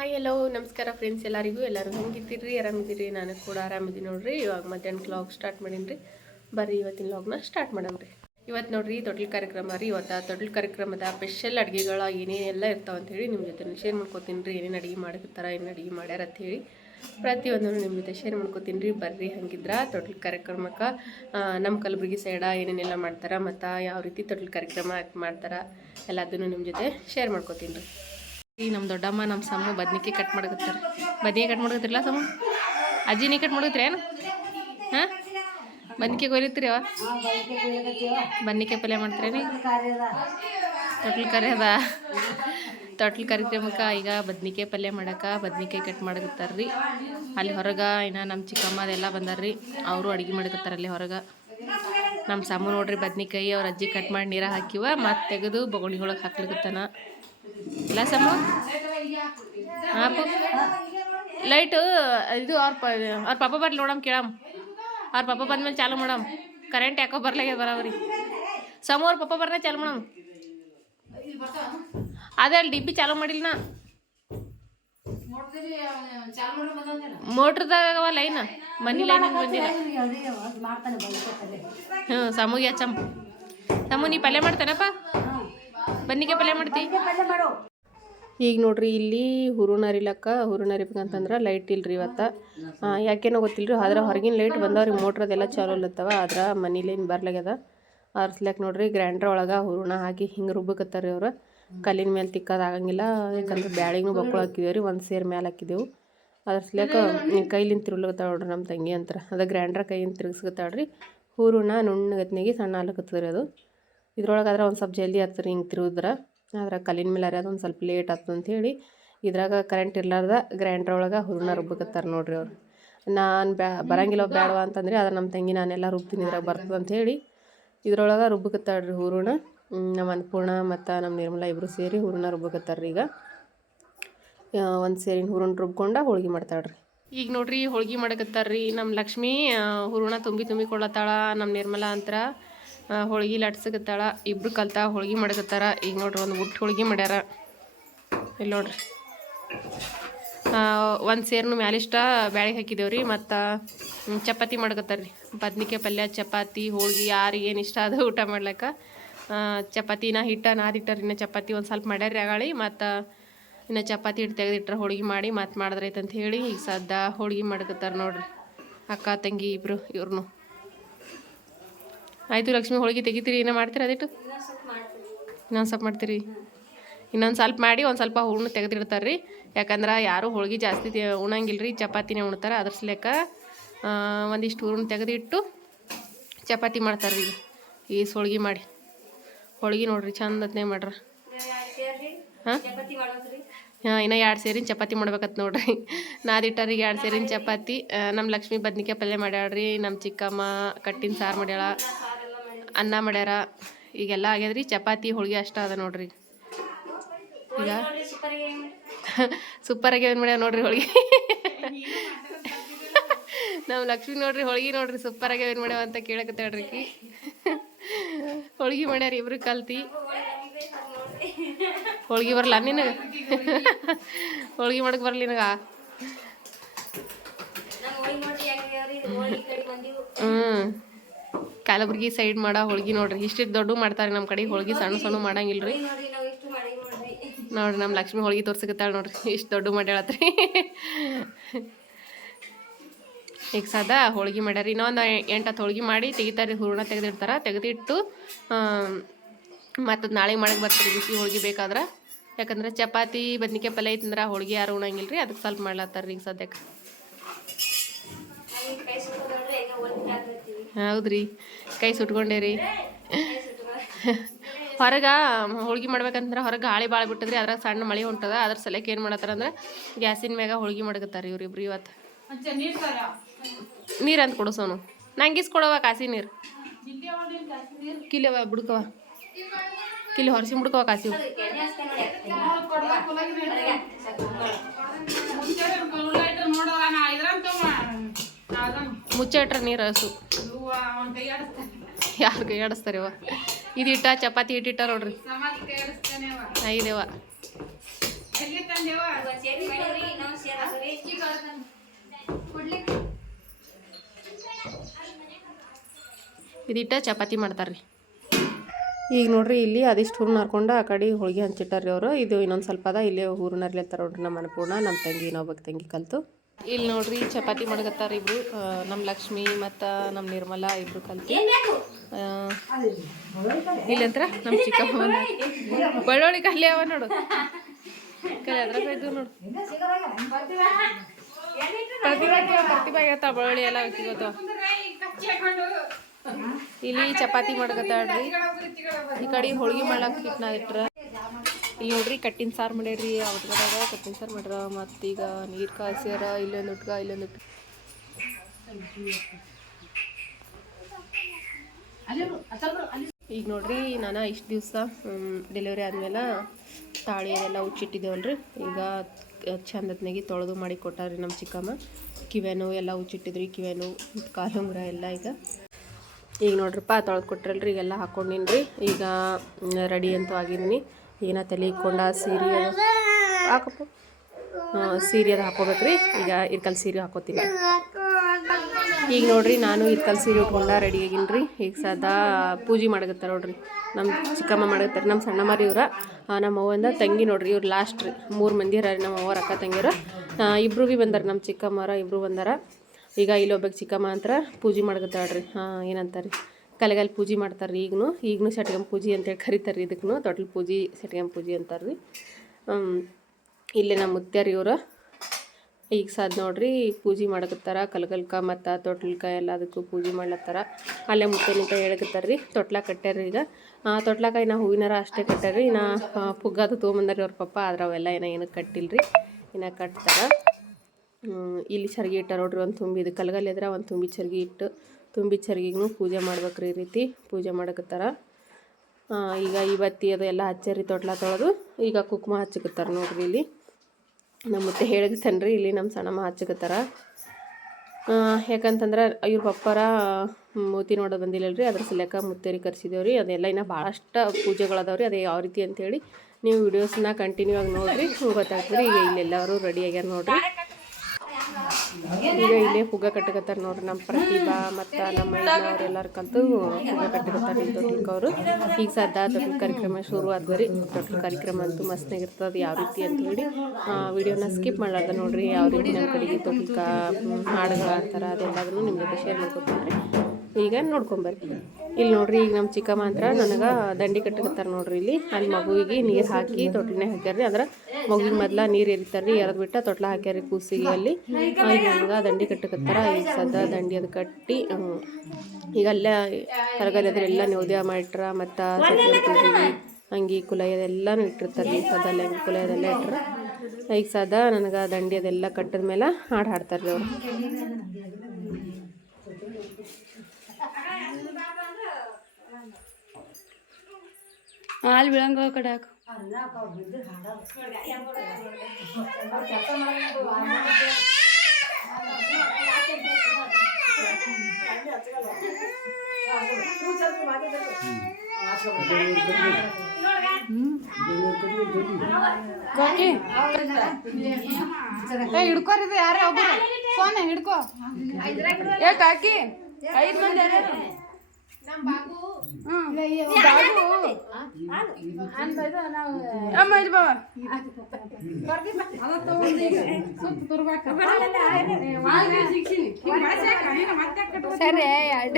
Hi hello ನಮಸ್ಕಾರ friends ಎಲ್ಲರಿಗೂ. ಎಲ್ಲರೂ ಹೆಂಗಿದ್ದೀರಿ? ಆರಾಮಿದ್ದೀರಿ? ನಾನು ಕೂಡ ಆರಾಮಿದ್ದೀನಿ ನೋಡ್ರಿ. ಇವಾಗ ಮಧ್ಯಾಹ್ನ ವ್ಲಾಗ್ ಸ್ಟಾರ್ಟ್ ಮಾಡೀನಿ ಬರ್ರಿ, ಇವತ್ತಿನ ಲಾಗ್ನ ಸ್ಟಾರ್ಟ್ ಮಾಡೋಣ ರೀ ಇವತ್ತು ನೋಡ್ರಿ, ತೊಟ್ಲ ಕಾರ್ಯಕ್ರಮ ರೀ. ಇವತ್ತು ತೊಟ್ಲ ಕಾರ್ಯಕ್ರಮದ ಸ್ಪೆಷಲ್ ಅಡುಗೆಗಳ ಏನೇನೆಲ್ಲ ಇರ್ತಾವ ಅಂತೇಳಿ ನಿಮ್ಮ ಜೊತೆ ಶೇರ್ ಮಾಡ್ಕೋತೀನಿ ರೀ ಏನೇನು ಅಡುಗೆ ಮಾಡಿರ್ತಾರ, ಏನು ಅಡುಗೆ ಮಾಡ್ಯಾರ ಅಂತೇಳಿ ಪ್ರತಿಯೊಂದನ್ನು ನಿಮ್ಮ ಜೊತೆ ಶೇರ್ ಮಾಡ್ಕೋತೀನಿ ರೀ ಬರ್ರಿ, ಹಂಗಿದ್ರೆ? ತೊಟ್ಲ ಕಾರ್ಯಕ್ರಮಕ್ಕೆ ನಮ್ಮ ಕಲಬುರಗಿ ಸೈಡ ಏನೇನೆಲ್ಲ ಮಾಡ್ತಾರೆ ಮತ್ತು ಯಾವ ರೀತಿ ತೊಟ್ಲ ಕಾರ್ಯಕ್ರಮ ಮಾಡ್ತಾರೆ ಎಲ್ಲದನ್ನು ನಿಮ್ಮ ಜೊತೆ ಶೇರ್ ಮಾಡ್ಕೋತೀನಿ ರೀ ಈ ನಮ್ಮ ದೊಡ್ಡಮ್ಮ ನಮ್ಮ ಸಮ್ಮ ಬದ್ನಿಕಾಯಿ ಕಟ್ ಮಾಡ್ಕತ್ತಾರ. ಬದ್ನಿಕಾಯಿ ಕಟ್ ಮಾಡಕತ್ತಿರಲ್ಲ ಸಮ್ಮ? ಅಜ್ಜಿ ನೀ ಕಟ್ ಮಾಡಕತ್ರಿ ಏನು? ಹಾಂ? ಬದ್ನಿಕಾಯಿ ಅವ ಬದ್ನಿಕಾಯಿ ಪಲ್ಯ ಮಾಡ್ತೀರೇನು? ತೊಟ್ಲು ಕರಿ ಅದ. ತೊಟ್ಲು ಕಾರ್ಯಕ್ರಮಕ್ಕೆ ಈಗ ಬದ್ನಿಕಾಯಿ ಪಲ್ಯ ಮಾಡಕ್ಕೆ ಬದ್ನಿಕಾಯಿ ಕಟ್ ಮಾಡ್ಕತ್ತಾರ್ರಿ. ರೀ ಅಲ್ಲಿ ಹೊರಗೆ ಇನ್ನು ನಮ್ಮ ಚಿಕ್ಕಮ್ಮ ಅದೆಲ್ಲ ಬಂದಾರ್ರಿ. ಅವರು ಅಡುಗೆ ಮಾಡಕತ್ತಾರ ಅಲ್ಲಿ ಹೊರಗೆ. ನಮ್ಮ ಸಾಮು ನೋಡ್ರಿ ಬದ್ನಿಕಾಯಿ ಅವ್ರ ಅಜ್ಜಿ ಕಟ್ ಮಾಡಿ ನೀರ ಹಾಕಿವ. ಮತ್ತು ತೆಗೆದು ಬೊಗಣಿಗೊಳಗೆ ಹಾಕ್ಲಿಕತ್ತಾನ. ಇಲ್ಲ ಸಮ ಹಾಂ ಲೈಟು, ಇದು ಅವ್ರ ಪ ಅವ್ರ ಪಾಪ ಬರ್ಲಿ ನೋಡಮ್, ಕೇಳಮ್. ಅವ್ರ ಪಾಪ ಬಂದ್ಮೇಲೆ ಚಾಲು ಮಾಡಮ್. ಕರೆಂಟ್ ಯಾಕೋ ಬರ್ಲಾಗ್ಯದ ಬರಾವ್ರಿ ಸಮ ಅವ್ರ ಪಾಪ ಬರ್ನ ಚಾಲು ಮಾಡಮ್. ಅದೇ ಅಲ್ಲಿ ಡಿಬ್ಬಿ ಚಾಲು ಮಾಡಿಲ್ಲ ನಾ. ಮೋಟ್ರದಾಗ ಲೈನ್, ಮನಿ ಲೈನ್ ಬಂದಿಲ್ಲ. ಹ್ಞೂ ಸಮೂಗಿ ಹಚ್ಚಮ್ಮ ಸಮು ನೀ ಪಲ್ಯ ಮಾಡ್ತಾನಪ್ಪ? ಬನ್ನಿಗೆ ಪಲ್ಯ ಮಾಡ್ತಿ? ಈಗ ನೋಡ್ರಿ ಇಲ್ಲಿ ಹುರುಣ ಅರಿಲಕ್ಕ ಹುರುಣ ಅರಿಬೇಕಂತಂದ್ರೆ ಲೈಟ್ ಇಲ್ರಿ ಇವತ್ತು. ಯಾಕೇನೋ ಗೊತ್ತಿಲ್ಲರಿ ಆದ್ರೆ ಹೊರಗಿನ ಲೈಟ್ ಬಂದವ್ರಿ ಮೋಟ್ರದೆಲ್ಲ ಚಾಲೂ ಇಲ್ಲತ್ತವ ಆದ್ರೆ ಮನಿ ಲೈನ್ ಬರ್ಲಾಗ್ಯದ. ಅರ್ಸ್ಲಾಕ್ ನೋಡ್ರಿ ಗ್ರ್ಯಾಂಡರ್ ಒಳಗೆ ಹುರುಣ ಹಾಕಿ ಹಿಂಗೆ ರುಬ್ಬಕತ್ತಾರ್ರಿ ಅವ್ರು. ಕಲ್ಲಿನ ಮೇಲೆ ತಿಕ್ಕೋದು ಆಗಂಗಿಲ್ಲ ಯಾಕಂದ್ರೆ ಬ್ಯಾಳಿಗೂ ಬಕ್ಕಳು ಹಾಕಿದೇವು ರೀ ಒಂದು ಸೇರ್ ಮೇಲೆ ಹಾಕಿದೆವು. ಅದ್ರ ಸಲ್ಯಾಕ ಕೈಲಿಂದ ತಿರುಗ್ಲತ್ತಾಳ ನೋಡ್ರಿ ನಮ್ಮ ತಂಗಿ ಅಂತಾರೆ. ಅದು ಗ್ರ್ಯಾಂಡರ್ ಕೈಯಿಂದ ತಿರುಗಿಸ್ಕತ್ತಾಳ್ರಿ ಹುರುಣ ನುಣ್ಣಗತ್ನಿಗೆ ಸಣ್ಣ ಹಾಲಕತ್ತದ್ರಿ ಅದು. ಇದ್ರೊಳಗಾದ್ರೆ ಒಂದು ಸ್ವಲ್ಪ ಜಲ್ದಿ ಆಗ್ತದೆ ಹಿಂಗೆ ತಿರುಗಿದ್ರೆ. ಆದ್ರೆ ಕಲ್ಲಿನ ಮೇಲೆ ಅರ್ಯೋದು ಒಂದು ಸ್ವಲ್ಪ ಲೇಟ್ ಆಗ್ತದೆ ಅಂಥೇಳಿ ಇದ್ರಾಗ ಕರೆಂಟ್ ಇರ್ಲಾರ್ದ ಗ್ರ್ಯಾಂಡ್ರ್ ಒಳಗೆ ಹುರುಣ ರುಬ್ಬಕತ್ತಾರೆ ನೋಡ್ರಿ ಅವ್ರು. ನಾನು ಬ್ಯಾ, ಬರಂಗಿಲ್ಲ ಬೇಡವ ಅಂತಂದ್ರೆ ಅದ್ರ ನಮ್ಮ ತಂಗಿ ನಾನೆಲ್ಲ ರುಬ್ತೀನಿ ಇದ್ರಾಗ ಬರ್ತದೆ ಅಂಥೇಳಿ ಇದ್ರೊಳಗೆ ರುಬ್ಬಕತ್ತಾಡ್ರಿ ಹೂರುಣ ನಮ್ಮ ಅನ್ನಪೂರ್ಣ ಮತ್ತು ನಮ್ಮ ನಿರ್ಮಲ ಇಬ್ಬರು ಸೇರಿ ಹುರುಣ ರುಬ್ಬಕತ್ತಾರ್ರಿ ಈಗ. ಒಂದು ಸೇರಿನ ಹೂರಣ ರುಬ್ಕೊಂಡು ಹೋಳ್ಗೆ ಮಾಡ್ತಾಳ್ರಿ. ಈಗ ನೋಡ್ರಿ ಹೋಳ್ಗೆ ಮಾಡಕತ್ತಾರ್ರಿ. ನಮ್ಮ ಲಕ್ಷ್ಮಿ ಹೂರ್ಣ ಹೂರಣ ತುಂಬಿ ತುಂಬಿ ಕೊಡ್ಲತ್ತಾಳ ನಮ್ಮ ನಿರ್ಮಲ ಅಂತರ. ಹೋಳ್ಗೆ ಲಟ್ಸಕತ್ತಾಳ. ಇಬ್ರು ಕಲ್ತ ಹೋಳಿಗೆ ಮಾಡಕತ್ತಾರ. ಈಗ ನೋಡ್ರಿ ಒಂದು ಉಟ್ಟು ಹೋಳಿಗೆ ಮಾಡ್ಯಾರ. ಇಲ್ಲಿ ನೋಡ್ರಿ. ಒಂದು ಸೇರ್ನು ಮ್ಯಾಲಿಷ್ಟ ಬ್ಯಾಳಿ ಹಾಕಿದೇವ್ರಿ. ಮತ್ತು ಚಪಾತಿ ಮಾಡ್ಕತ್ತಾರ್ರಿ. ಬದ್ನಿಕಾಯಿ ಪಲ್ಯ, ಚಪಾತಿ, ಹೋಳಿಗೆ ಯಾರಿಗೆ ಏನು ಇಷ್ಟ ಅದು ಊಟ ಮಾಡ್ಲಕ್ಕ. ಚಪಾತಿನ ಹಿಟ್ಟ ನಾದಿಟ್ಟಾರ ಇನ್ನು ಚಪಾತಿ ಒಂದು ಸ್ವಲ್ಪ ಮಾಡ್ಯಾರ ಆಗಾಳಿ. ಮತ್ತು ಇನ್ನು ಚಪಾತಿ ಹಿಟ್ಟು ತೆಗೆದಿಟ್ರೆ ಹೋಳಿಗೆ ಮಾಡಿ ಮತ್ತು ಮಾಡಿದ್ರೈತೆ ಅಂತ ಹೇಳಿ ಈಗ ಸದ್ದ ಹೋಳಿಗೆ ಮಾಡ್ಕತ್ತಾರ ನೋಡ್ರಿ. ಅಕ್ಕ, ತಂಗಿ ಇಬ್ಬರು ಇವ್ರನ್ನು ಆಯಿತು ಲಕ್ಷ್ಮಿ, ಹೋಳಿಗೆ ತೆಗಿತೀರಿ ಏನೋ ಮಾಡ್ತೀರಾ ಅದಿಟ್ಟು? ಇನ್ನೊಂದು ಸ್ವಲ್ಪ ಮಾಡ್ತೀರಿ. ಇನ್ನೊಂದು ಸ್ವಲ್ಪ ಮಾಡಿ, ಒಂದು ಸ್ವಲ್ಪ ಹೂರ್ಣ ತೆಗೆದಿಡ್ತಾರೆ ರೀ ಯಾಕಂದ್ರೆ ಯಾರು ಹೋಳಿಗೆ ಜಾಸ್ತಿ ಉಣಂಗಿಲ್ಲ ರೀ ಚಪಾತಿನೇ ಉಣ್ತಾರೆ. ಅದ್ರ ಒಂದಿಷ್ಟು ಹೂರ್ಣ ತೆಗೆದಿಟ್ಟು ಚಪಾತಿ ಮಾಡ್ತಾರೆ ರೀ ಈ ಹೋಳ್ಗೆ ಮಾಡಿ. ಹೋಳಿಗೆ ನೋಡ್ರಿ ಚಂದತ್ನೇ ಮಾಡ್ರಿ. ಹಾಂ? ಹಾಂ, ಇನ್ನು ಎರಡು ಸೇರಿನ ಚಪಾತಿ ಮಾಡ್ಬೇಕತ್ ನೋಡ್ರಿ. ನಾದಿಟ್ಟರಿಗೆ ಎರಡು ಸೇರಿನ ಚಪಾತಿ. ನಮ್ಮ ಲಕ್ಷ್ಮಿ ಬದ್ನಿಕಾಯಿ ಪಲ್ಯ ಮಾಡ್ಯಾಳ್ರಿ. ನಮ್ಮ ಚಿಕ್ಕಮ್ಮ ಕಟ್ಟಿನ ಸಾರು ಮಾಡ್ಯಾಳ. ಅನ್ನ ಮಾಡ್ಯಾರ. ಈಗೆಲ್ಲ ಆಗ್ಯದ್ರಿ ಚಪಾತಿ ಹೋಳಿಗೆ ಅಷ್ಟ ಅದ ನೋಡ್ರಿ. ಈಗ ಸೂಪರ್ ಆಗಿ ಏನು ಮಾಡ್ಯಾರ ನೋಡ್ರಿ ಹೋಳಿಗೆ. ನಾವು ಲಕ್ಷ್ಮಿ ನೋಡ್ರಿ ಹೋಳಿಗೆ ನೋಡ್ರಿ ಸೂಪರ್ ಆಗಿ ಏನು ಮಾಡ್ಯಾವ ಅಂತ ಕೇಳಕತ್ತಾಳ್ರಿ ಹೋಳಿಗೆ ಮಾಡ್ಯಾರ ಇಬ್ರು ಕಲ್ತಿ. ಹೋಳಿಗೆ ಬರಲ್ಲ ನಿನಗೆ? ಹೋಳಿಗೆ ಮಾಡಕ್ ಬರಲಿ ನಿನಗ? ಹ್ಮ್. ಕಲಬುರ್ಗಿ ಸೈಡ್ ಮಾಡೋ, ಹೋಳ್ಗಿ ನೋಡ್ರಿ. ಇಷ್ಟು ದೊಡ್ಡ ಮಾಡ್ತಾರೆ ನಮ್ಮ ಕಡೆ. ಹೋಳ್ಗಿ ಸಣ್ಣ ಸಣ್ಣ ಮಾಡಂಗಿಲ್ರಿ. ನೋಡ್ರಿ ನಮ್ಮ ಲಕ್ಷ್ಮಿ ಹೋಳ್ಗಿ ತೋರ್ಸಕತ್ತಾಳ ನೋಡ್ರಿ. ಇಷ್ಟು ದೊಡ್ಡ ಮಾಡ್ಯಾಳತ್ರಿ. ಈಗ ಸದಾ ಹೋಳ್ಗೆ ಮಾಡ್ಯಾರ. ಇನ್ನೊಂದು ಎಂಟು ಹತ್ತು ಹೋಳ್ಗೆ ಮಾಡಿ ತೆಗಿತಾರೆ ಹೂರ್ಣ ತೆಗೆದಿರ್ತಾರ ತೆಗೆದಿಟ್ಟು ಮತ್ತು ನಾಳೆ ಮಾಡಕ್ಕೆ ಬರ್ತಾರೆ ಬಿಸಿ ಹೋಳ್ಗೆ ಬೇಕಾದ್ರೆ. ಯಾಕಂದ್ರೆ ಚಪಾತಿ, ಬದ್ನಿಕಾಯಿ ಪಲ್ಯ ಐತಂದ್ರೆ ಹೋಳ್ಗೆ ಯಾರು ಉಣಂಗಿಲ್ಲ ರೀ ಅದಕ್ಕೆ ಸ್ವಲ್ಪ ಮಾಡ್ಲತ್ತಾರ ಈಗ ಸದ್ಯಕ್ಕೆ ಹೌದ್ರಿ. ಕೈ ಸುಟ್ಕೊಂಡೇರಿ ಹೊರಗೆ ಹೋಳ್ಗೆ ಮಾಡ್ಬೇಕಂದ್ರೆ ಹೊರಗೆ ಗಾಳಿ ಭಾಳ ಬಿಟ್ಟದ್ರಿ ಅದ್ರಾಗ ಸಣ್ಣ ಮಳೆ ಹೊಂಟದ ಅದ್ರ ಸಲಕ್ಕೆ ಏನು ಮಾಡತ್ತಾರ ಅಂದ್ರೆ ಗ್ಯಾಸಿನ ಮ್ಯಾಗ ಹೋಳ್ಗೆ ಮಾಡ್ಕತ್ತಾರ ಇವ್ರಿಬ್ರು ಇವತ್ತು. ನೀರು ಅಂತ ಕೊಡು ನಂಗೆ ಕೊಡವ ಕಾಸಿ ನೀರು. ಕಿಲವ ಬುಡ್ಕವ ಕಿಲಿ ಹೊರಸಿ ಬುಡ್ಕವ ಕಾಸಿ ಮುಚ್ಚಿಟ್ರ ನೀರು ಹಸು. ಯಾರು ಕೈ ಇದು ಇಟ್ಟ, ಚಪಾತಿ ಇಟ್ಟಿಟ್ಟ ನೋಡ್ರಿ. ಐದೇವ. ಇದಿಟ್ಟ ಚಪಾತಿ ಮಾಡ್ತಾರ್ರಿ. ಈಗ ನೋಡ್ರಿ, ಇಲ್ಲಿ ಅದಿಷ್ಟು ಹೂರ್ನ ಹರ್ಕೊಂಡು ಆ ಕಡೆ ಹೋಳಿಗೆ ಹಂಚಿಟ್ಟಾರ್ರಿ ಅವರು. ಇದು ಇನ್ನೊಂದು ಸ್ವಲ್ಪ ಅದ, ಇಲ್ಲೇ ಹೂರ್ನ ಹರ್ಲಿತ್ತಾರ ನೋಡ್ರಿ ನಮ್ಮ ಅನ್ನಪೂರ್ಣ, ನಮ್ಮ ತಂಗಿ ಇನ್ನೊಬ್ಬಕ್ಕೆ ತಂಗಿ ಕಲ್ತು. ಇಲ್ಲಿ ನೋಡ್ರಿ, ಚಪಾತಿ ಮಾಡಕತ್ತಾರ ಇಬ್ರು. ನಮ್ ಲಕ್ಷ್ಮಿ ಮತ್ತ ನಮ್ಮ ನಿರ್ಮಲಾ ಇಬ್ರು ಕಲ್ತಿ. ಇಲ್ಲಂತ್ರ ನಮ್ಮ ಚಿಕ್ಕಮ್ಮ ಬಂದಾರ. ಬೆಳ್ಳುಳ್ಳಿ ಕಲ್ಲಿ ಅವ ನೋಡು. ಕಲಿ ಅದ್ರ ಇದು ನೋಡು. ಪ್ರತಿಭಾ ಎಲ್ಲ ಇಲ್ಲಿ ಚಪಾತಿ ಮಾಡಕತ್ತಾಳ್ರಿ. ಈ ಕಡೆ ಹೋಳಿಗೆ ಮಾಡ್ಲಾಕ ಹಿಟ್ನ ಇಟ್ರ. ಇಲ್ಲಿ ನೋಡ್ರಿ, ಕಟ್ಟಿನ ಸಾರು ಮಾಡ್ಯಾರ್ರಿ ಅವ್ರದಾಗ ಕಟ್ಟಿನ ಸಾರು ಮಾಡ್ರ, ಮತ್ತೀಗ ನೀರು ಕಾಯಿಸ್ಯಾರ, ಇಲ್ಲೊಂದು ಉಟ್ಗ ಇಲ್ಲೊಂದು ಉಟ್ಗ ಈಗ ನೋಡ್ರಿ, ನಾನು ಇಷ್ಟು ದಿವಸ ಡೆಲಿವರಿ ಆದ್ಮೇಲೆ ತಾಳಿ ಎಲ್ಲ ಉಚ್ಚಿಟ್ಟಿದ್ದೇವಲ್ರಿ ಈಗ ಚಂದತ್ನಾಗಿ ತೊಳೆದು ಮಾಡಿ ಕೊಟ್ಟಾರ್ರಿ ನಮ್ಮ ಚಿಕ್ಕಮ್ಮ. ಕಿವೆನು ಎಲ್ಲ ಉಚ್ಚಿಟ್ಟಿದ್ರಿ ಕಿವೆನು ಮತ್ತು ಕಾಲುಂಗ್ರ ಎಲ್ಲ ಈಗ. ಈಗ ನೋಡ್ರಪ್ಪ ತೊಳೆದು ಕೊಟ್ರಲ್ರಿ, ಈಗೆಲ್ಲ ಹಾಕೊಂಡಿನ್ರಿ. ಈಗ ರೆಡಿ ಅಂತೂ ಆಗಿದ್ದೀನಿ ಈಗ ನಾ ತಲೆ ಇಕ್ಕೊಂಡ ಸೀರೆ ಹಾಕಪ್ಪ. ಸೀರೆ ಅದು ಹಾಕೋಬೇಕ್ರಿ ಈಗ ಇರ್ಕಲ್ ಸೀರೆ ಹಾಕೋತೀನಿ ಈಗ ನೋಡ್ರಿ, ನಾನು ಇರ್ಕಲ್ ಸೀರೆ ಉಟ್ಕೊಂಡ ರೆಡಿ ಆಗಿನ್ರಿ. ಈಗ ಸದಾ ಪೂಜೆ ಮಾಡಕತ್ತಾರೆ ನೋಡ್ರಿ. ನಮ್ಮ ಚಿಕ್ಕಮ್ಮ ಮಾಡಕತ್ತಾರೆ ನಮ್ಮ ಸಣ್ಣ ಮಾರಿ ಇವ್ರ ನಮ್ಮ ಅವ್ವಂದ ತಂಗಿ ನೋಡ್ರಿ, ಇವ್ರು ಲಾಸ್ಟ್ ರೀ. ಮೂರು ಮಂದಿ ಅರ ನಮ್ಮ ಅವ್ವರ ಅಕ್ಕ ತಂಗಿಯರು ಇಬ್ರು ಭೀ ಬಂದಾರ, ನಮ್ಮ ಚಿಕ್ಕಮ್ಮರ ಇಬ್ರು ಬಂದಾರ. ಈಗ ಇಲ್ಲೊಬ್ಬಕ್ಕೆ ಚಿಕ್ಕಮ್ಮ ಅಂತ ಪೂಜೆ ಮಾಡಕತ್ತಾಳ್ರಿ. ಹಾಂ ಏನಂತಾರೆ? ಕಲೆಗಾಲ ಪೂಜೆ ಮಾಡ್ತಾರೆ ರೀ ಈಗನು. ಈಗನು ಸೆಟ್ಗಂ ಪೂಜೆ ಅಂತೇಳಿ ಕರಿತಾರೆ ರೀ ಇದಕ್ಕೂ ತೊಟ್ಲು ಪೂಜೆ ಸೆಟ್ಗಂ ಪೂಜೆ ಅಂತಾರೆ ರೀ ಇಲ್ಲೇ ನಮ್ಮ ಮುತ್ಯಾರಿ ಇವರು. ಈಗ ಸಾದ್ ನೋಡ್ರಿ ಪೂಜೆ ಮಾಡಕತ್ತಾರ ಕಲ್ಗಲ್ಕ ಮತ್ತು ತೊಟ್ಲಕ ಎಲ್ಲ ಅದಕ್ಕೂ ಪೂಜೆ ಮಾಡ್ಲತ್ತಾರ. ಅಲ್ಲೇ ಮುತ್ತೆ ನಿಂತ ಹೇಳಕತ್ತಾರ ರೀ ತೊಟ್ಲ ಕಟ್ಟ್ಯಾರ ಈಗ. ಆ, ತೊಟ್ಲಕ ಇನ್ನು ಹೂವಿನಾರ ಅಷ್ಟೇ ಕಟ್ಟ್ಯಾರ ಇನ್ನು ಪುಗ್ಗದು ತೊಗೊಂಬಂದಾರಿ ಅವ್ರ ಪಪ್ಪ. ಆದ್ರೆ ಅವೆಲ್ಲ ಏನೋ ಏನು ಕಟ್ಟಿಲ್ರಿ. ಇನ್ನು ಕಟ್ತಾರ. ಇಲ್ಲಿ ಚರ್ಗಿ ಇಟ್ಟಾರ ನೋಡ್ರಿ ಒಂದು ತುಂಬಿ ಇದು ಕಲ್ಗಲ್ ಎದ್ರ ಒಂದು ತುಂಬಿ ಚರ್ಗಿ ಇಟ್ಟು ತುಂಬಿ ಚರ್ಗಿಗೂ ಪೂಜೆ ಮಾಡ್ಬೇಕ್ರಿ ಈ ರೀತಿ. ಪೂಜೆ ಮಾಡಕತ್ತಾರ ಈಗ ಇವತ್ತಿ ಎಲ್ಲ ಹಚ್ಚಾರಿ ತೊಟ್ಲ ತೊಳೆದು ಈಗ ಕುಕ್ಮ ಹಚ್ಚಕತ್ತಾರ ನೋಡ್ರಿ ಇಲ್ಲಿ. ನಮ್ಮ ಮತ್ತೆ ಹೇಳಕತ್ತನ್ರಿ ಇಲ್ಲಿ ನಮ್ಮ ಸಣ್ಣಮ್ಮ ಹಚ್ಚಕತ್ತಾರ. ಯಾಕಂತಂದ್ರೆ ಇವ್ರ ಪಪ್ಪರ ಮೂತಿ ನೋಡೋದು ಬಂದಿಲ್ಲಲ್ರಿ, ಅದ್ರ ಸಲಕ ಮುತ್ತೇರಿ ಕರ್ಸಿದೇವ್ರಿ. ಅದೆಲ್ಲ ಇನ್ನೂ ಭಾಳಷ್ಟು ಪೂಜೆಗಳದಾವ್ರಿ ಅದು ಯಾವ ರೀತಿ ಅಂತೇಳಿ ನೀವು ವಿಡಿಯೋಸ್ನ ಕಂಟಿನ್ಯೂ ಆಗಿ ನೋಡ್ರಿ ಗೊತ್ತಾಗ್ತದೆ ಈಗ ಇಲ್ಲೆಲ್ಲರೂ ರೆಡಿ ಆಗ್ಯಾರ ನೋಡ್ರಿ. ಈಗ ಇಲ್ಲೇ ಹುಗ್ಗ ಕಟ್ಟಕತ್ತಾರ ನೋಡ್ರಿ ನಮ್ಮ ಪ್ರತಿಭಾ ಮತ್ತು ನಮ್ಮ ಎಲ್ಲರೂ ಕಲ್ತು ಹುಗ್ಗ ಕಟ್ಟಕತ್ತಾರ ರೀ ತೊಟ್ಲಕ್ಕೆ ಅವರು. ಈಗ ಸದ್ದ ದೊಡ್ಡ ಕಾರ್ಯಕ್ರಮ ಶುರು ಆದ್ವರಿ ದೊಡ್ಡ ಕಾರ್ಯಕ್ರಮ ಅಂತೂ ಮಸ್ತ್ನಾಗಿರ್ತದೆ ಯಾವ ರೀತಿ ಅಂತ ಹೇಳಿ ವಿಡಿಯೋನ ಸ್ಕಿಪ್ ಮಾಡಲಾರ್ದ ನೋಡ್ರಿ ಯಾವ ರೀತಿ ನಮ್ಮ ಕಡೆಗೆ ತೊಟ್ಲಕ ಹಾಡುಗಳು ಥರ ಅದೆಲ್ಲದನ್ನು ನಿಮ್ಮ ಜೊತೆ ಶೇರ್ ಮಾಡ್ಕೊತೀನಿ ಈಗ ನೋಡ್ಕೊಂಬರ್ರಿ. ಇಲ್ಲಿ ನೋಡ್ರಿ, ಈಗ ನಮ್ಮ ಚಿಕ್ಕಮ್ಮ ಅಂತ ನನಗೆ ದಂಡಿ ಕಟ್ಟಕತ್ತಾರ ನೋಡ್ರಿ ಇಲ್ಲಿ. ಅಲ್ಲಿ ಮಗುವಿಗೆ ನೀರು ಹಾಕಿ ತೊಟ್ಲನೇ ಹಾಕ್ಯಾರ್ರಿ. ಅಂದ್ರೆ ಮಗುವಿಗೆ ಮೊದ್ಲ ನೀರು ಎರಿತಾರ್ರಿ ಎರೆದು ಬಿಟ್ಟ ತೊಟ್ಲ ಹಾಕ್ಯಾರ್ರಿ ಕೂಸಿಗೆ ಅಲ್ಲಿ. ಈಗ ನನಗೆ ದಂಡಿ ಕಟ್ಟಕತ್ತಾರ. ಈಗ ಸದಾ ದಂಡಿ ಅದು ಕಟ್ಟಿ ಈಗ ಅಲ್ಲೇ ತರಗತಿ ಎಲ್ಲ ನೋದ್ಯ ಮಾಡಿಟ್ರ, ಮತ್ತು ಅಂಗಿ ಕುಲಾಯಿ ಎಲ್ಲನೂ ಇಟ್ಟಿರ್ತಾರೆ ಈಗ ಅಲ್ಲಿ ಅಂಗಿ ಕುಲಾಯಿ ಅದೆಲ್ಲ ಇಟ್ರ. ಈಗ ಸದಾ ನನಗೆ ದಂಡಿ ಅದೆಲ್ಲ ಕಟ್ಟಿದ ಮೇಲೆ ಹಾಡು ಹಾಡ್ತಾರೆ ಅವರು. ಹಾಲು ಬೀಳಂಗ ಕಡೆ ಹಾಕು. ಹಿಡ್ಕೋರಿದು ಯಾರೇ ಒಬ್ಬರು ಫೋನ್ ಹಿಡ್ಕೋ. ಏ ಕಾಕಿ ಐದು ಮಂದಿ ಯಾರ್ಯಾರು? ಸರಿ ಅಡ್ಡ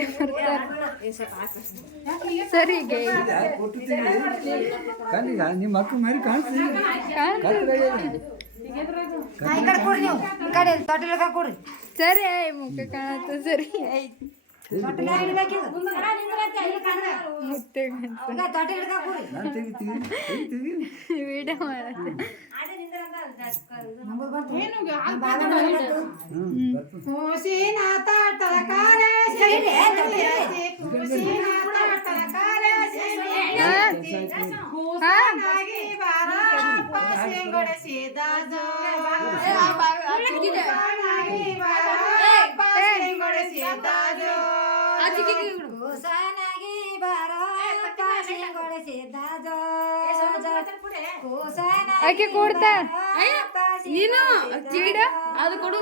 ಸರಿ ಕಂಡಿಲ್ಲ ನಿಮ್ಮ ಮಕ್ಕಳು ಮರಿ ಕಾಣಿಸ್ತಿಲ್ಲ ಈ ಕಡೆ ಕೊಡ್ರಿ ನೀವು ಈ ಕಡೆ ತೊಟ್ಟಿಲ್ಕ ಕೊಡ್ರಿ ಸರಿ ಮುಖ ಕಾಣತ್ತ ಸರಿ ತೊಟ್ಟಿಲ ಸೀದಾ ಕೂಸನಾಗಿ ಬಾರ ಪಾಸೆಂಗೊಳಿಸಿದ ಜೋ. ಕೂಸನಾಗಿ ಬಾರ ಪಾಸೆಂಗೊಳಿಸಿದ ಜೋ. ಕೂಸನಾಗಿ ಬಾರೋ ಪಾಸಿಗೊಳಿಸಿದ ಜೋ ಕೂಸನಾಗಿ ಆಕೆ ಕೊಡ್ತಾ ಪಾಸಿ ನೀನು ಚೀಡ ಅದು ಕೊಡು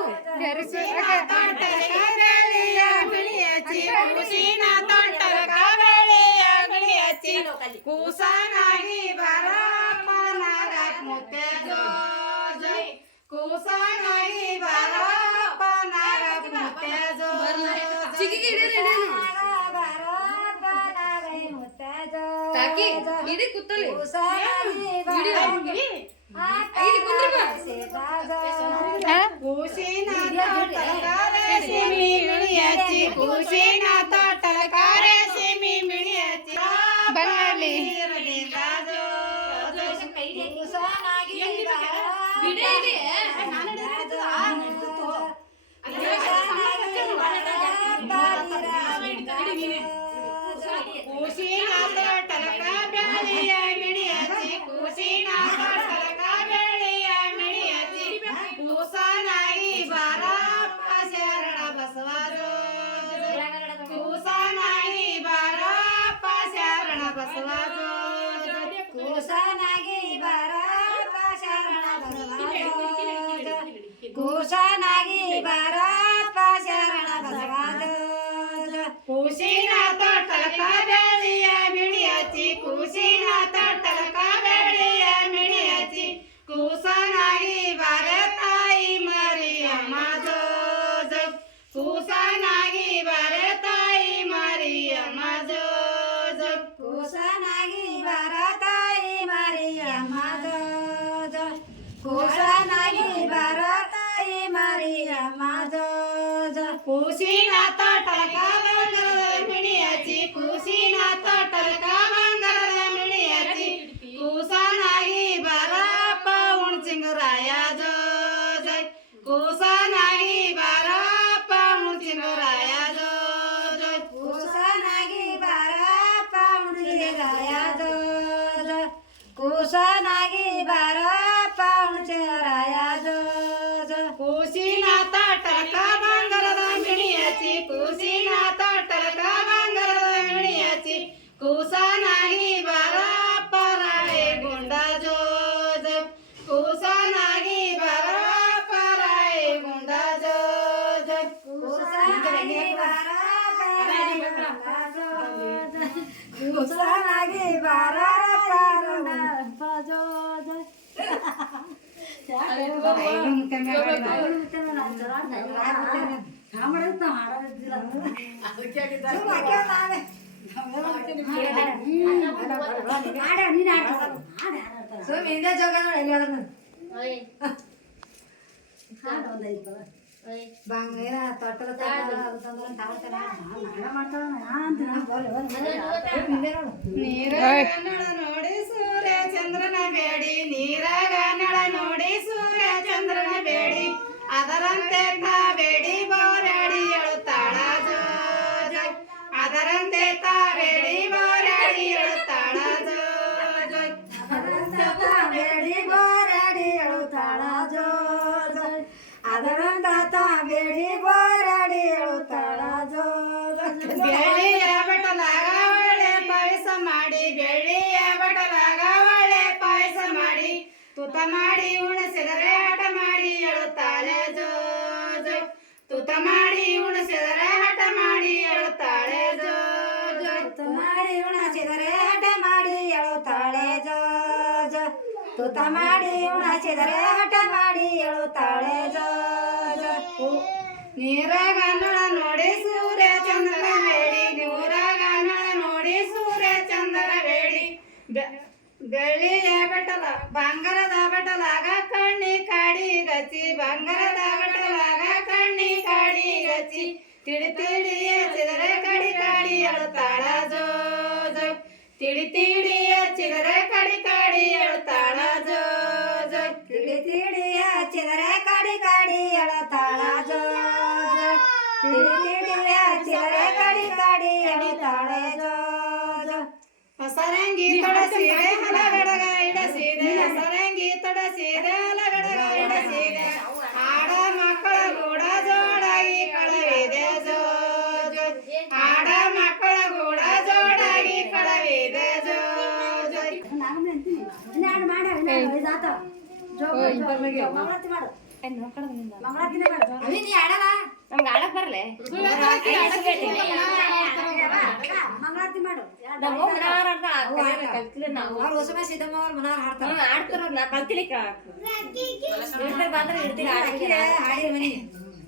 ಕೂಸಾನಾಗಿ ಬರಪ್ಪ ನಾಗಕ್ ಮುತ್ತೆ ಜೋಜ ಕೂಸಾನಾಗಿ ఇది కుత్తలే. కూసేనా కూసేనా कुसा नागी बारा पाऊण चराया जो कुशी नाता टरका भांगर मिणियाची कुशी नाता टरका भांगर मिणियाची कुसा नाही बारा पराळे गुंडा जो कुसा नाही बारा पराळे गुंडा जो कुसा नाही बारा पराळे गुंडा जो कुसा नाही बारा ಬಂಗಾರ ತೊಟ್ಟದ ನೀರಾಗ ನಳ ನೋಡಿ ಸೂರ್ಯ ಚಂದ್ರನ ಬೇಡಿ ನೀರಾಗ ನಳ ನೋಡಿ ಸೂರ್ಯ ಚಂದ್ರನ ಬೇಡಿ ಅದರಂತೆ ತಾ ಬೇಡಿ ಬೋರಾಡಿ ಎಳುತ್ತಾಳ ಜೋಜ ಅದರಂತೆ ತಾ ಬೇಡಿ ಬೋರಾಡಿ ಎಳುತ್ತಾಳ ಜೋಜ ಬೇಡಿ ಬೋರಾಡಿ ಹೇಳುತ್ತಾಳ ಜೋಜ ಅದರಂತ ಬೇಡಿ ಬೋರಾಡಿ ಹೇಳುತ್ತಾಳ ಜೋಜ ಬೆಳ್ಳಿಯ ಮಾಡಿ ಉಣಿಸಿದರೆ ಹಠ ಮಾಡಿ ಹೇಳುತ್ತಾಳೆ ಜೋ ಜೋ. ತೂತ ಮಾಡಿ ಉಣಿಸಿದರೆ ಹಠ ಮಾಡಿ ಹೇಳುತ್ತಾಳೆ ಜೋ ಜೋ. ತುತ್ತ ಮಾಡಿ ಉಣಸಿದರೆ ಹಠ ಮಾಡಿ ಹೇಳುತ್ತಾಳೆ ಜೋಜ ತುತ ಮಾಡಿ ಉಣಸಿದರೆ ಹಠ ಮಾಡಿ ಹೇಳುತ್ತಾಳೆ ಜೋಜ ನೀರಾಗ ನಳ ನೋಡಿ ಸೂರ್ಯ ಚಂದ್ರನ ಬೆಳ್ಳಿಯ ಬೆಟಲ ಬಂಗಾರದ ಬೆಟಲಾಗ ಕಣ್ಣಿ ಕಾಡಿ ಗಚ್ಚಿ ಬಂಗಾರದ ಬೆಟಲಾಗ ಕಣ್ಣಿ ಕಾಡಿ ಗಚ್ಚಿ ತಿಳಿ ತಿಳಿ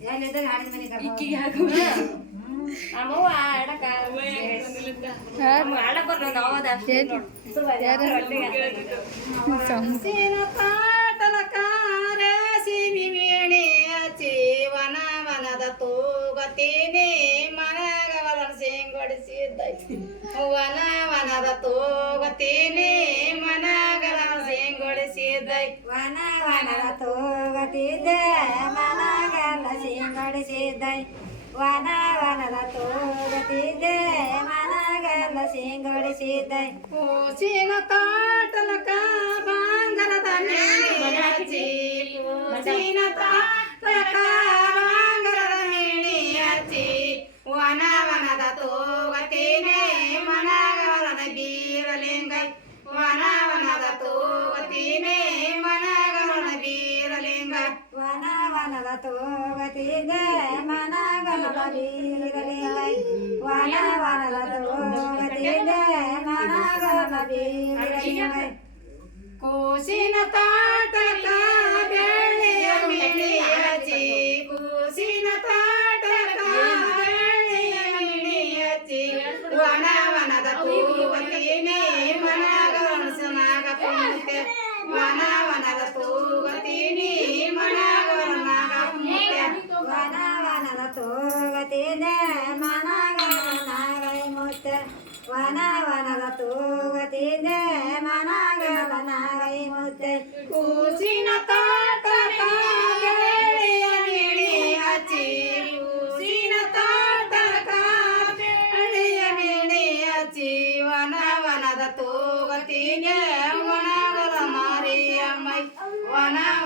ಎಲ್ಲಿದ್ದಾಗ ಹಾಡಿದ ಮನಿ. ನಮ್ಮವ್ವ ಆಡಕ ಆಡಕ್ ಬರ್ಲ ನಾವು ಅಷ್ಟೇ ಸಿನ ಪಾಟಲ ಕಾರಸಿನಿ ವೀಣೆಯ ಜೀವನ ವನದ ತೂಗತೀನಿ ಮನಗವರ ಸಿಂಗೊಡಿಸಿದ್ದೈತಿ ವನ ವನದ ತೂಗತೀನಿ ಮನಗರ ಸಿಂಗೊಡಿಸಿದ್ದೈ ವನ ವನದ ತೂಗತಿದ್ದೆ ಮನಗರ ಸಿಂಗಡಿಸಿದ್ದೈ ವನ ವನದ ತೂಗತಿದ್ದೆ ಮನಗಲ್ಲ ಸಿಂಗಡಿಸಿದ್ದೈ ಕೂಸಿನ ತಾಟಲಕ ಬಾಂಗರದ ಮೇಣಿ ಹಚ್ಚಿ ಕೂಸಿನ ತಾಟಲಕ ವನದ ತೂಗತಿದ್ದೆ ಮನಗಲ್ಲ ಬೀರಲಿಂಗೈ ವನ ವನದ ತೂಗತಿದ್ದೆ ಮನಗಲ್ಲ ಬೀರಲಿಂಗೈ ಕೂಸಿನ ತಾಟಕ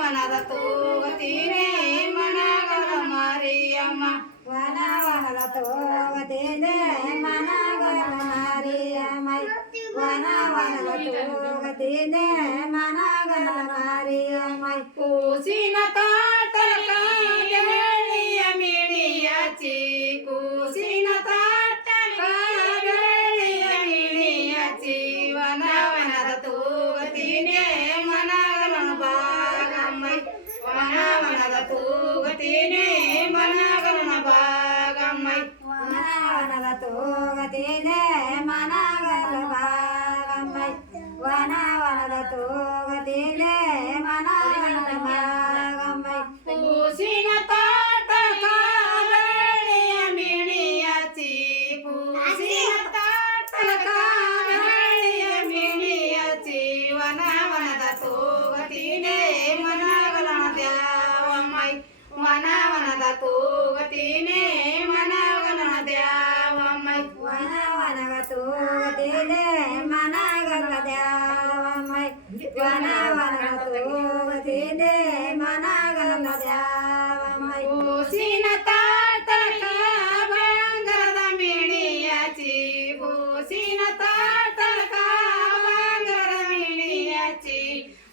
ವನ ವನದ ತೂಗತೀನಿ ಮನಗಲ ಮಾರಿಯಮ್ಮ ವನ ವನದ ತೂಗತಿದ್ದೆ ಮನಗಲ್ಲ ಮಾರಿಯಮ್ಮೈ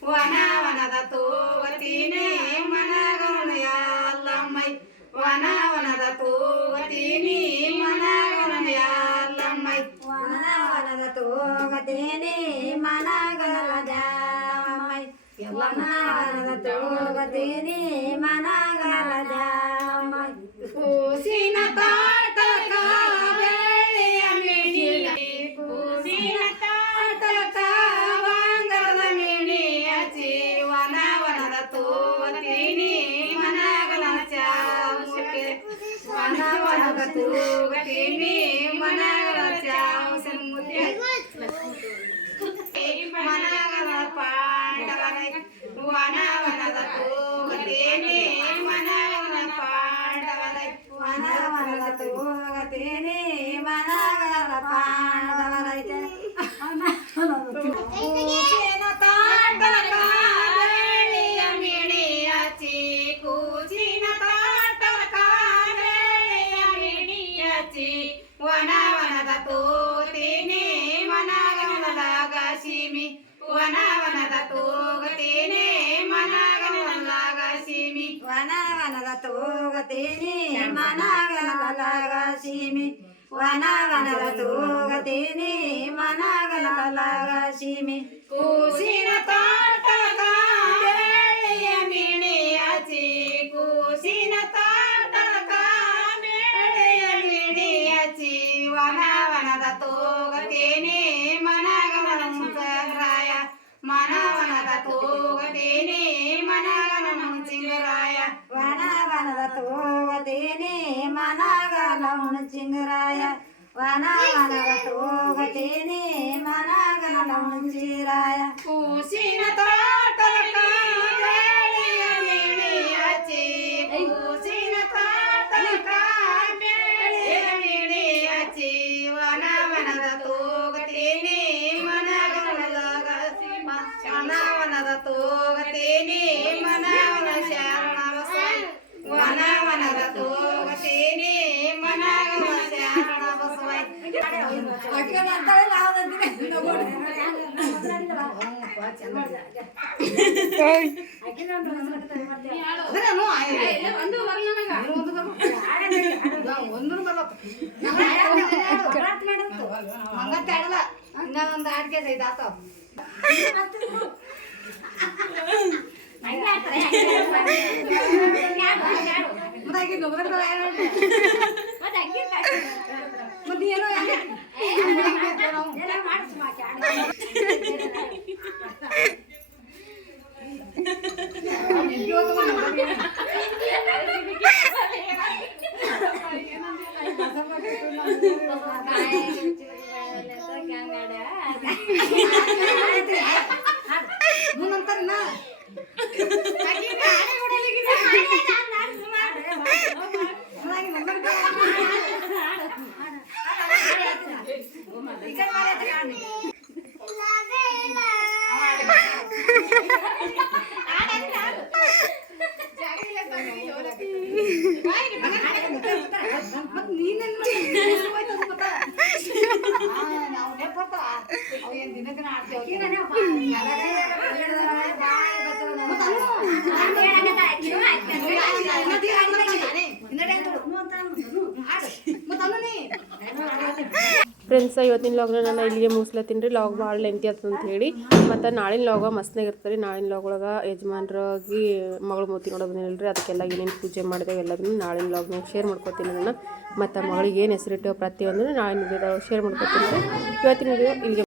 ವನ ವನದ ತೂಗತೀನಿ ಮನಗಣಯಲ್ಲಮ್ಮೈ ವನ ವನದ ತೂಗತೀನಿ ಮನಗಣಯಲ್ಲಮ್ಮೈ ವನ ವನದ ತೂಗತಿನಿ ಮನಗಲ್ಲ ದ್ಯಾವಮ್ಮೈ ವನ ವನದ ತೂಗತಿನಿ ಮನಗಲ್ಲ ದ್ಯಾವಮ್ಮೈ ಕೂಸಿನ ತಾಟಕ ವನದ ತೂಗತೀನಿ ಮನಗಲ ಚಾಮುಸನ್ ಮುದ್ದೆ ಮನಗಲ ಪಾಂಡವರೈ ವನ ವನದ ತೂಗತೀನಿ ಮನಗಲ ಪಾಂಡವರೈ ವನ ವನದ ತೂಗತಿನಿ ಮನಗಲ್ಲ ಪಾಂಡವರೈತೆ ತೋಗತೇನಿ ಮನಗನಲಗ ಸೀಮಿ ವನವನದ ತೋಗತೇನಿ ಮನಗನಲಗ ಸೀಮಿ తోగతేనే మనగలమును చింగురాయ వనవనర తోగతేనే మనగలమును చీరాయ పూసిన తో ಮಂಗತ್ತಾಡಲ್ಲ ಇನ್ನ ಒಂದು ಆಡ್ಕೆ ಐದು ಆತಾವ ಫ್ರೆಂಡ್ಸ ಇವತ್ತಿನ ಲಾಗ್ನ ನಾನು ಇಲ್ಲಿಗೆ ಮುಗಿಸ್ಲತ್ತೀನಿ ರೀ. ಲಾಗ್ ಭಾಳ ಲೆಂತಿ ಅಂತ ಹೇಳಿ. ಮತ್ತು ನಾಳಿನ ಲಾಗ ಮಸ್ತ್ನಾಗ ಇರ್ತಾರೆ ನಾಳಿನ ಲಾಗ್ ಒಳಗೆ ಯಜಮಾನ್ರಾಗಿ ಮಗಳು ಮೂತಿ ನೋಡೋ ರೀ ಅದಕ್ಕೆಲ್ಲ ಏನೇನು ಪೂಜೆ ಮಾಡಿದೆ ಎಲ್ಲದನ್ನು ನಾಳಿನ ಲಾಗ್ನಾಗ ಶೇರ್ ಮಾಡ್ಕೊತೀನಿ ನಾನು. ಮತ್ತು ಮಗಳಿಗೆ ಏನು ಹೆಸರಿಟ್ಟು ಪ್ರತಿಯೊಂದನ್ನು ನಾಳಿನ ಶೇರ್ ಮಾಡ್ಕೊತೀನಿ ರೀ. ಇವತ್ತಿನ ಇಲ್ಲಿಗೆ